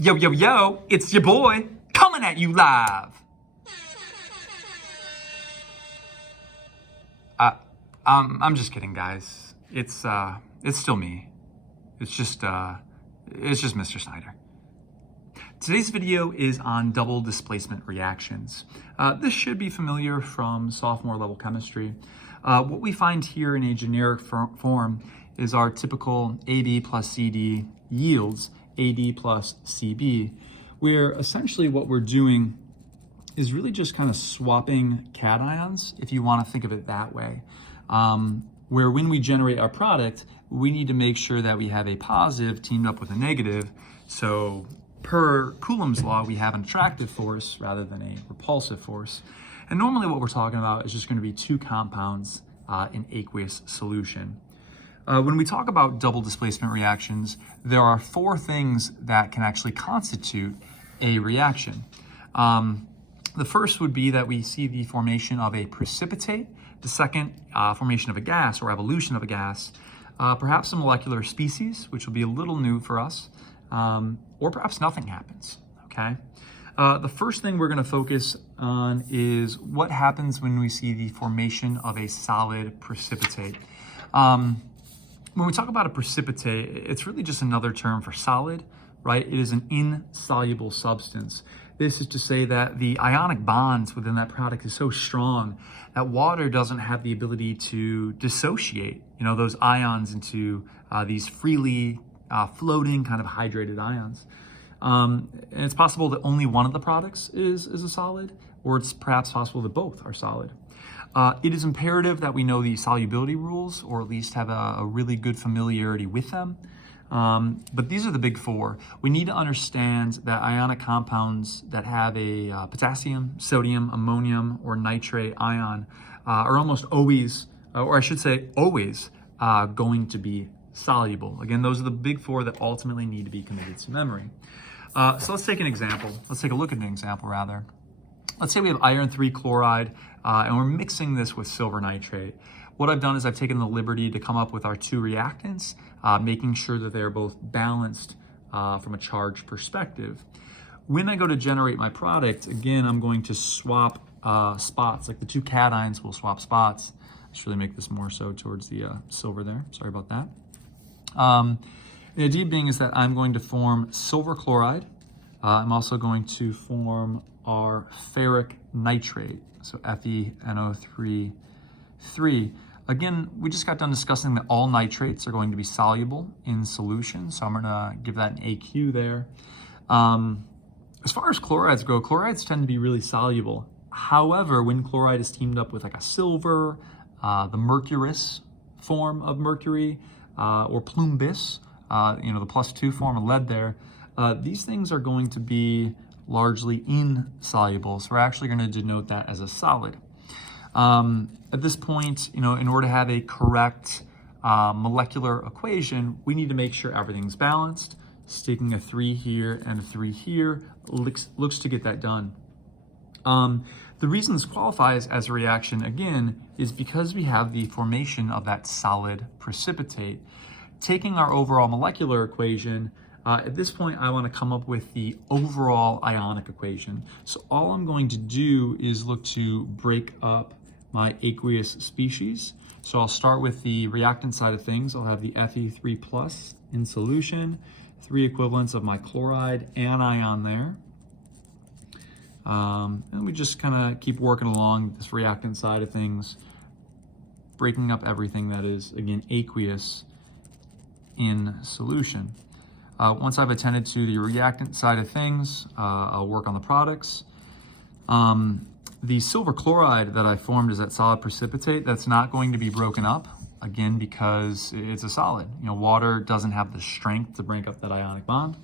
Yo, yo, yo, it's your boy coming at you live. I'm just kidding, guys. It's still me. It's just Mr. Snyder. Today's video is on double displacement reactions. This should be familiar from sophomore level chemistry. What we find here in a generic form is our typical AB plus CD yields AD plus CB, where essentially what we're doing is really just kind of swapping cations, if you want to think of it that way. Where when we generate our product, we need to make sure that we have a positive teamed up with a negative. So per Coulomb's law, we have an attractive force rather than a repulsive force. And normally what we're talking about is just going to be two compounds in aqueous solution. When we talk about double displacement reactions, there are four things that can actually constitute a reaction. The first would be that we see the formation of a precipitate. The second, formation of a gas or evolution of a gas. Perhaps a molecular species, which will be a little new for us, or perhaps nothing happens, okay? The first thing we're gonna focus on is what happens when we see the formation of a solid precipitate. When we talk about a precipitate, it's really just another term for solid, right? It is an insoluble substance. This is to say that the ionic bonds within that product is so strong that water doesn't have the ability to dissociate, those ions into these freely floating kind of hydrated ions. And it's possible that only one of the products is a solid, or it's perhaps possible that both are solid. It is imperative that we know the solubility rules, or at least have a really good familiarity with them. But these are the big four. We need to understand that ionic compounds that have a potassium, sodium, ammonium, or nitrate ion are almost always, or I should say always, going to be soluble. Again, those are the big four that ultimately need to be committed to memory. So let's take an example. Let's take a look at an example rather. Let's say we have iron 3 chloride and we're mixing this with silver nitrate. What I've done is I've taken the liberty to come up with our two reactants, making sure that they're both balanced from a charge perspective. When I go to generate my product, again, I'm going to swap spots, like the two cations will swap spots. I should really make this more so towards the silver there. Sorry about that. The idea being is that I'm going to form silver chloride. I'm also going to form our ferric nitrate, so FeNO3. Again, we just got done discussing that all nitrates are going to be soluble in solution, so I'm gonna give that an AQ there. As far as chlorides go, chlorides tend to be really soluble. However, when chloride is teamed up with like a silver, the mercurous form of mercury, or plume bis, the +2 form of lead there, these things are going to be largely insoluble. So we're actually going to denote that as a solid. At this point, in order to have a correct molecular equation, we need to make sure everything's balanced. Sticking a 3 here and a 3 here looks to get that done. The reason this qualifies as a reaction, again, is because we have the formation of that solid precipitate. Taking our overall molecular equation, at this point, I want to come up with the overall ionic equation. So all I'm going to do is look to break up my aqueous species. So I'll start with the reactant side of things. I'll have the Fe3 plus in solution, 3 equivalents of my chloride anion there. And we just kind of keep working along this reactant side of things, breaking up everything that is, again, aqueous in solution. Once I've attended to the reactant side of things, I'll work on the products. The silver chloride that I formed is that solid precipitate. That's not going to be broken up, again, because it's a solid. Water doesn't have the strength to break up that ionic bond.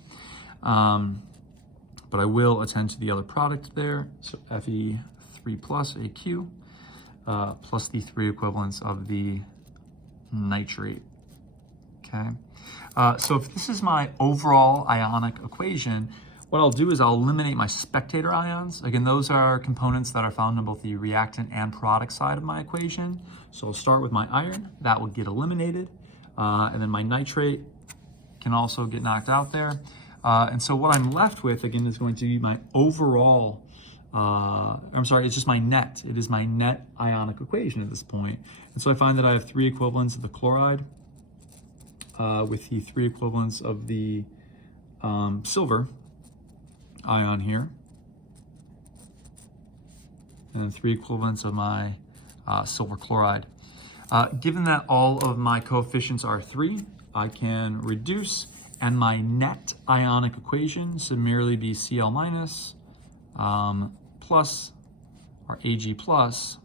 But I will attend to the other product there. So Fe3 plus AQ, plus the 3 equivalents of the nitrate. Okay. So if this is my overall ionic equation, what I'll do is I'll eliminate my spectator ions. Again, those are components that are found on both the reactant and product side of my equation. So I'll start with my iron, that will get eliminated. And then my nitrate can also get knocked out there. And so what I'm left with, again, is going to be my overall, it's just my net. It is my net ionic equation at this point. And so I find that I have 3 equivalents of the chloride with the 3 equivalents of the silver ion here. And then 3 equivalents of my silver chloride. Given that all of my coefficients are 3, I can reduce, and my net ionic equation should merely be Cl minus plus, or Ag plus,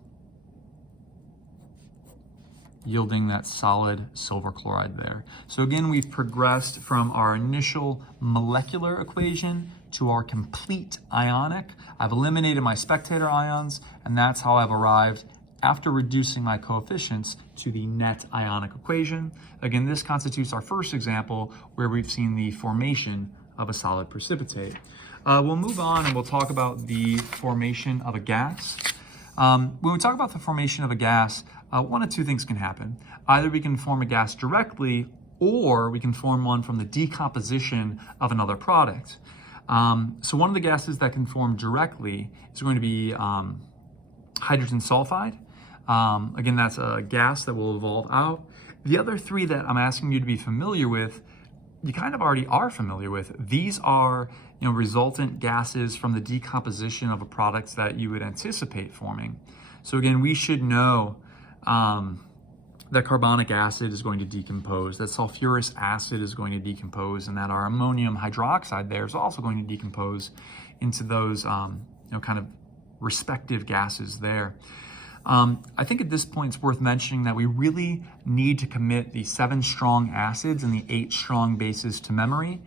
yielding that solid silver chloride there. So again, we've progressed from our initial molecular equation to our complete ionic. I've eliminated my spectator ions, and that's how I've arrived after reducing my coefficients to the net ionic equation. Again, this constitutes our first example where we've seen the formation of a solid precipitate. We'll move on and we'll talk about the formation of a gas. When we talk about the formation of a gas, one of two things can happen. Either we can form a gas directly, or we can form one from the decomposition of another product. So one of the gases that can form directly is going to be hydrogen sulfide. Again, that's a gas that will evolve out. The other 3 that I'm asking you to be familiar with, you kind of already are familiar with. These are, resultant gases from the decomposition of a product that you would anticipate forming. So again, we should know that carbonic acid is going to decompose, that sulfurous acid is going to decompose, and that our ammonium hydroxide there is also going to decompose into those, kind of respective gases there. I think at this point it's worth mentioning that we really need to commit the 7 strong acids and the 8 strong bases to memory.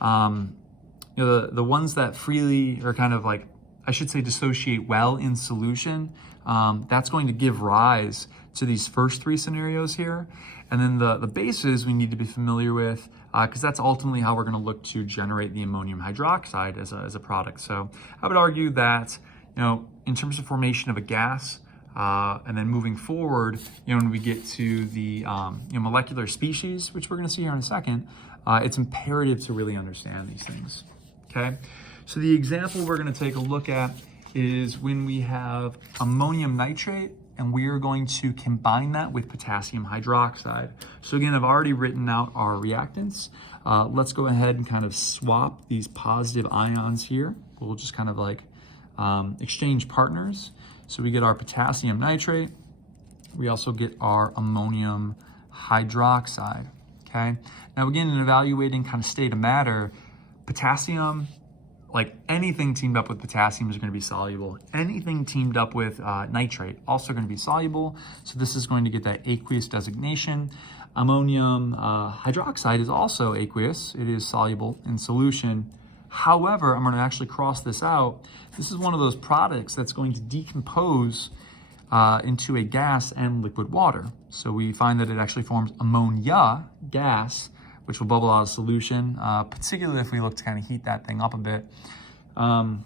The ones that freely or kind of like, I should say, dissociate well in solution, that's going to give rise to these first 3 scenarios here. And then the bases we need to be familiar with, because that's ultimately how we're going to look to generate the ammonium hydroxide as a product. So I would argue that, in terms of formation of a gas, and then moving forward, when we get to the molecular species, which we're going to see here in a second, it's imperative to really understand these things. Okay, so the example we're going to take a look at is when we have ammonium nitrate and we are going to combine that with potassium hydroxide. So again, I've already written out our reactants. Let's go ahead and kind of swap these positive ions here. We'll just kind of like exchange partners. So we get our potassium nitrate. We also get our ammonium hydroxide, okay? Now again, in evaluating kind of state of matter, potassium, like anything teamed up with potassium is going to be soluble. Anything teamed up with nitrate, also going to be soluble. So this is going to get that aqueous designation. Ammonium hydroxide is also aqueous. It is soluble in solution. However, I'm going to actually cross this out. This is one of those products that's going to decompose into a gas and liquid water. So we find that it actually forms ammonia gas, which will bubble out of solution, particularly if we look to kind of heat that thing up a bit. And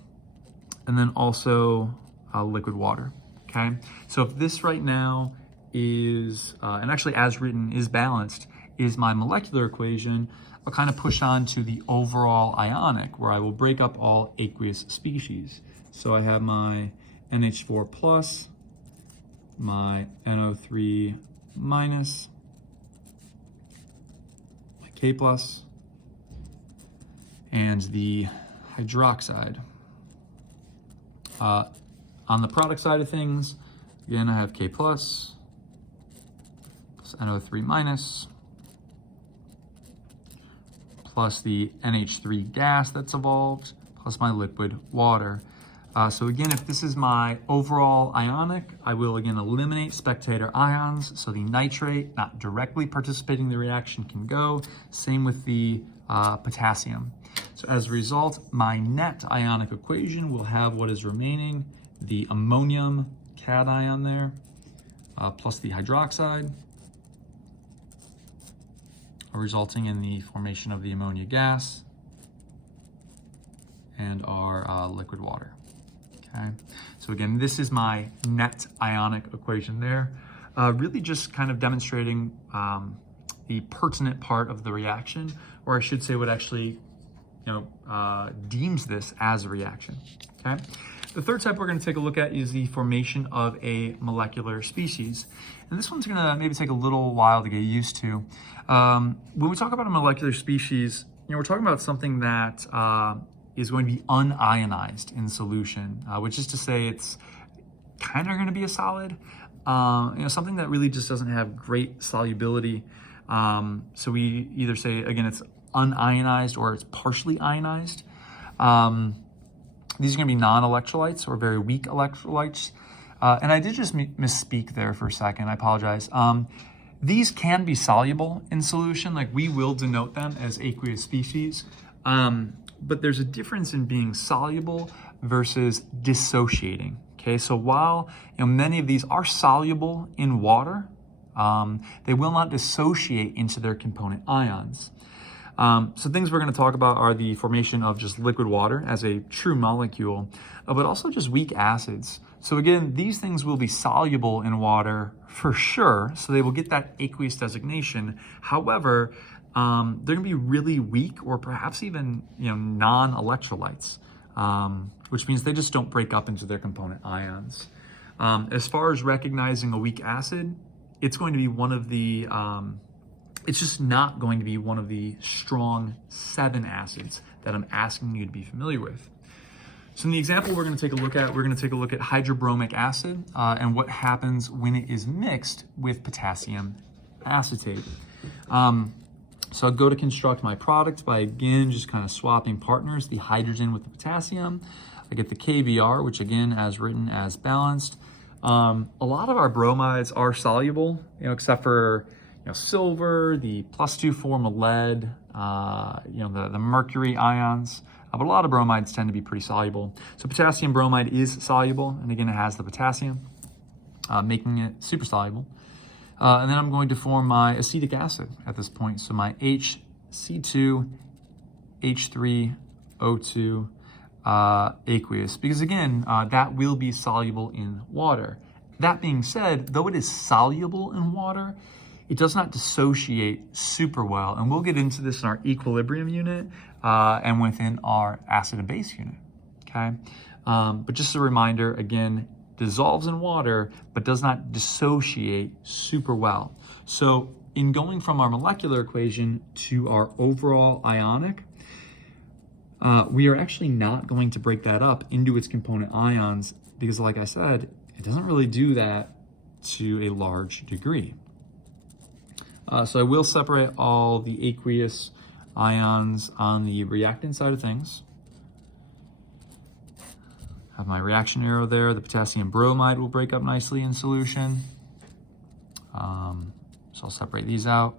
then also liquid water, okay? So if this right now is, and actually as written is balanced, is my molecular equation, I'll kind of push on to the overall ionic, where I will break up all aqueous species. So I have my NH4 plus, my NO3 minus, my K plus, and the hydroxide. On the product side of things, again, I have K plus NO3 minus, plus the NH3 gas that's evolved, plus my liquid water. So again, if this is my overall ionic, I will again eliminate spectator ions. So the nitrate not directly participating in the reaction can go. Same with the potassium. So as a result, my net ionic equation will have what is remaining, the ammonium cation there, plus the hydroxide, resulting in the formation of the ammonia gas and our liquid water. Okay, so again, this is my net ionic equation there. Really just kind of demonstrating the pertinent part of the reaction, or I should say what actually deems this as a reaction. Okay. The third type we're going to take a look at is the formation of a molecular species. And this one's going to maybe take a little while to get used to. When we talk about a molecular species, we're talking about something that is going to be unionized in solution, which is to say it's kind of going to be a solid, something that really just doesn't have great solubility. So we either say, again, it's unionized or it's partially ionized. These are going to be non-electrolytes or very weak electrolytes. And I did just misspeak there for a second. I apologize. These can be soluble in solution. Like, we will denote them as aqueous species. But there's a difference in being soluble versus dissociating. Okay, so while many of these are soluble in water, they will not dissociate into their component ions. So things we're going to talk about are the formation of just liquid water as a true molecule, but also just weak acids. So again, these things will be soluble in water for sure, so they will get that aqueous designation. However, they're going to be really weak or perhaps even non-electrolytes, which means they just don't break up into their component ions. As far as recognizing a weak acid, it's going to be one of the it's just not going to be one of the strong 7 acids that I'm asking you to be familiar with. So in the example we're going to take a look at hydrobromic acid and what happens when it is mixed with potassium acetate. So I'll go to construct my product by, again, just kind of swapping partners, the hydrogen with the potassium. I get the KBr, which again, as written as balanced. A lot of our bromides are soluble, except for silver, the +2 form of lead, the mercury ions, but a lot of bromides tend to be pretty soluble. So potassium bromide is soluble, and again, it has the potassium, making it super soluble. And then I'm going to form my acetic acid at this point. So my HC2H3O2 aqueous, because again, that will be soluble in water. That being said, though it is soluble in water, it does not dissociate super well. And we'll get into this in our equilibrium unit and within our acid and base unit, okay? But just a reminder, again, dissolves in water, but does not dissociate super well. So in going from our molecular equation to our overall ionic, we are actually not going to break that up into its component ions because, like I said, it doesn't really do that to a large degree. So I will separate all the aqueous ions on the reactant side of things. Have my reaction arrow there. The potassium bromide will break up nicely in solution. So I'll separate these out.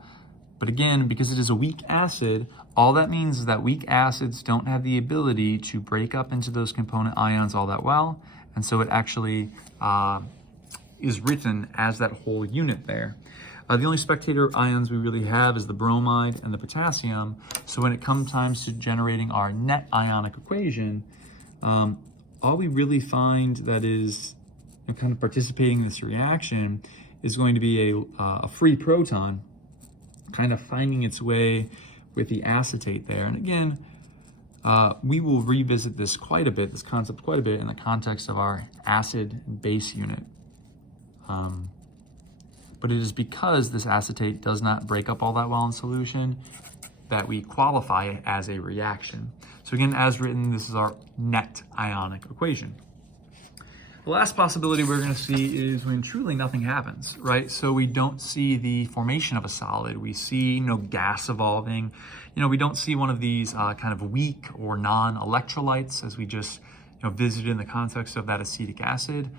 But again, because it is a weak acid, all that means is that weak acids don't have the ability to break up into those component ions all that well. And so it actually is written as that whole unit there. The only spectator ions we really have is the bromide and the potassium. So when it comes time to generating our net ionic equation, all we really find that is kind of participating in this reaction is going to be a free proton kind of finding its way with the acetate there. And again, we will revisit this quite a bit, this concept quite a bit in the context of our acid and base unit. But it is because this acetate does not break up all that well in solution that we qualify it as a reaction. So again, as written, this is our net ionic equation. The last possibility we're going to see is when truly nothing happens, right? So we don't see the formation of a solid. We see no gas evolving. We don't see one of these kind of weak or non-electrolytes as we just visited in the context of that acetic acid.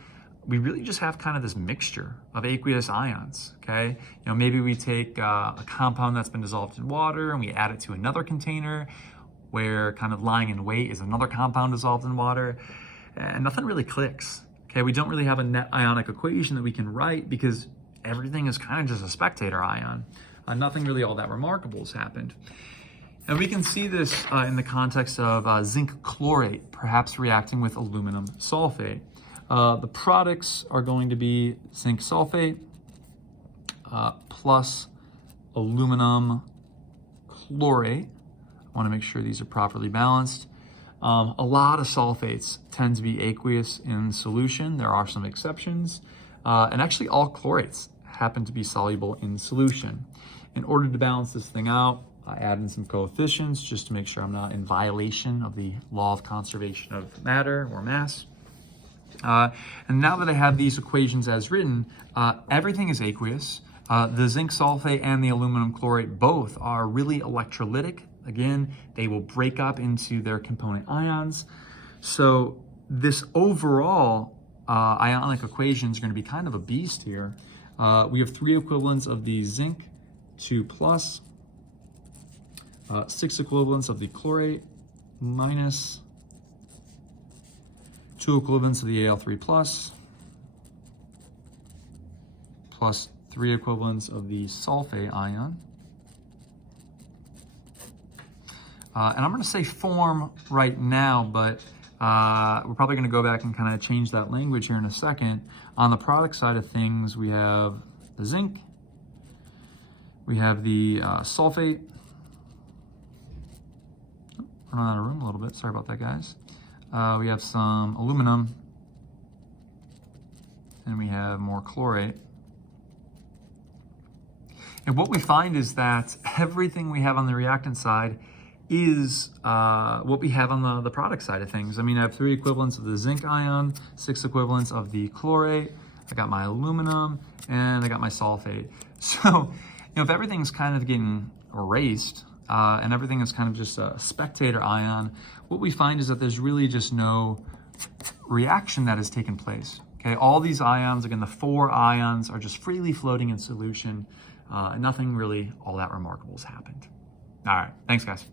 We really just have kind of this mixture of aqueous ions, okay? Maybe we take a compound that's been dissolved in water and we add it to another container where kind of lying in wait is another compound dissolved in water, and nothing really clicks, okay? We don't really have a net ionic equation that we can write because everything is kind of just a spectator ion. Nothing really all that remarkable has happened. And we can see this in the context of zinc chlorate, perhaps reacting with aluminum sulfate. The products are going to be zinc sulfate plus aluminum chlorate Want to make sure these are properly balanced. A lot of sulfates tend to be aqueous in solution. There are some exceptions. And actually all chlorates happen to be soluble in solution. In order to balance this thing out, I add in some coefficients just to make sure I'm not in violation of the law of conservation of matter or mass. And now that I have these equations as written, everything is aqueous. The zinc sulfate and the aluminum chlorate both are really electrolytic. Again, they will break up into their component ions. So this overall ionic equation is going to be kind of a beast here. We have 3 equivalents of the zinc, 2 plus, 6 equivalents of the chlorate, minus, 2 equivalents of the Al3 plus 3 equivalents of the sulfate ion. And I'm going to say form right now, but we're probably going to go back and kind of change that language here in a second. On the product side of things, we have the zinc, we have the sulfate. Running out of room a little bit. Sorry about that, guys. We have some aluminum, and we have more chlorate. And what we find is that everything we have on the reactant side is what we have on the product side of things. I mean, I have 3 equivalents of the zinc ion, 6 equivalents of the chlorate, I got my aluminum, and I got my sulfate. So, if everything's kind of getting erased, and everything is kind of just a spectator ion, what we find is that there's really just no reaction that has taken place. Okay, all these ions, again, the 4 ions are just freely floating in solution. Nothing really all that remarkable has happened. All right, thanks guys.